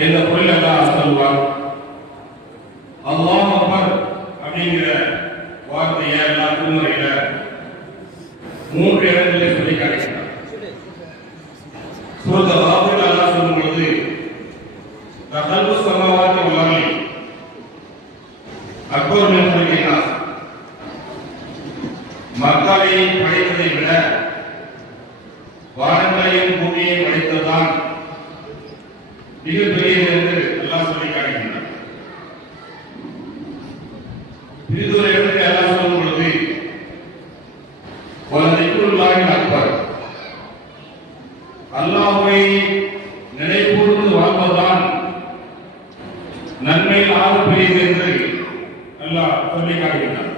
என்ற பொருள் எல்லாம் சொல்வார். அல்லாஹ் அக்பர் அப்படிங்கிற வார்த்தையை எல்லாம் திருமுறையில 3 இடங்களில் சொல்லி காட்டுகிறார். சூரத் அல்-காஃபிர் அல்லாஹ் சொல்லும் பொழுது தகல்பு சமாவாத்தி வல் அக்பர் மின் ஹல்கின் நாஸ், மக்களை படைத்ததை விட வானங்களையும் பூமியையும் படைத்ததுதான் மிகப்பெரியது என்று அல்லாஹ் சொல்லி காட்டுகின்றார். இதுவரை இடத்தில் அல்லாஹ் சொல்லும் பொழுது வலதிக்குல்லாஹி அக்பர், அல்லாஹ்வை நினைப்பூர்ந்து வாழ்வதுதான் நன்மை ஆக பெரியது என்று அல்லாஹ் சொல்லி காட்டுகின்றார்.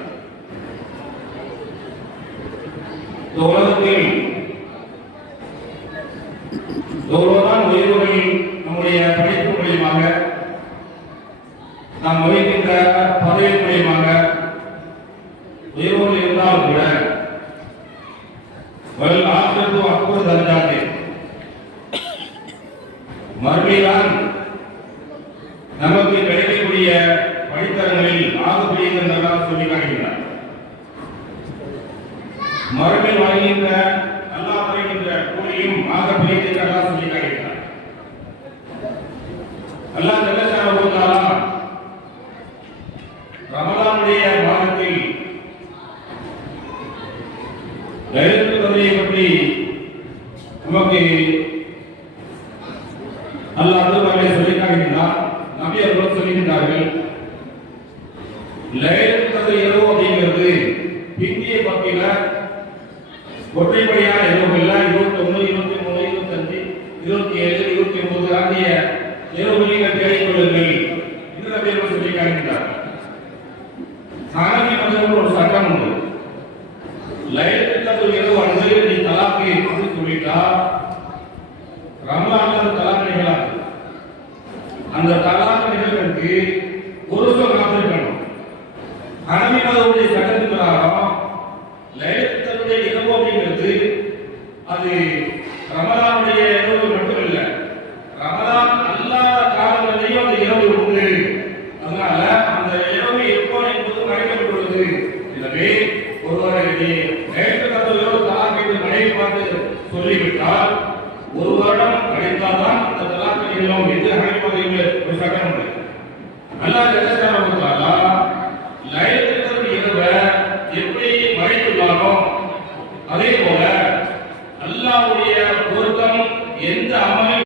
இந்த உலகத்தில் எவ்வளவுதான் உயர்வுகள் நம்முடைய படைப்பு மூலியமாக நாம் வகிக்கின்ற பதவி மூலியமாக உயர்வுகள் இருந்தாலும் கூட வல் ஆகிரத்து அக்பர் தர்ஜாத்தே, மறுமைதான் நமக்கு கிடைக்கக்கூடிய வழித்தரங்களில் ஆகப்பெரியது என்றெல்லாம் சொல்லி காட்டுகிறார். மறுமையில் வாழ்கின்ற அல்லாஹ் தருகின்ற கூலியும் ஆகப்பெரியது என்றெல்லாம் சொல்லி காட்டுகிறார். அல்லாஹ் ஜல்லஷானஹு வ தஆலா ரமலானுடைய மாதத்தில் லைலத்துல் கத்ரை பற்றி நமக்கு அல்லாஹ் திருமறையிலே சொல்லி காட்டுகிறார். நபி அவர்கள் சொல்லுகின்றார்கள், லைலத்துல் கத்ர் இரவு அப்படிங்கிறது பிந்திய பத்தில ஒற்றைப்படையான இரவுகள்ல 21, 23, 25, 27, 29 ஆகிய இரவுகளில் தேடிக் கொள்ளுங்கள் என்று நபி அவர்கள் சொல்லி காட்டுகிறார். சாரதி மதம் ஒரு சட்டம் உண்டு. லைலத்துல் கத்ர் இரவு அன்று நீ தலாக்கு என்று சொல்லிட்டா ரமலான்ல தலாக் நிகழாது. அந்த தலாக் நிகழ்வுக்கு ஒரு சொல் காத்திருக்கணும். ஹனபி மதமுடைய சட்டத்தின் பிரகாரம் லைலத்துல் கத்ருடைய இரவு அப்படிங்கிறது அது ரமலானுடைய இரவு மட்டுமல்ல, ரமலான் அல்லாத காலங்களிலேயும் அந்த இரவு உண்டு. அதனால அந்த இரவு எப்போ என்பது மறைக்கப்பட்டுள்ளது. எனவே ஒருவரை லைலத்துல் கத்ர் இரவு தலாக் என்று மனைவி பார்த்து சொல்லிவிட்டால் 1 வருடம் கழித்தால்தான் அந்த தலாக் நிகழும் என்று ஹனபி மதத்தில் ஒரு சட்டம் உண்டு. அல்லாஹ்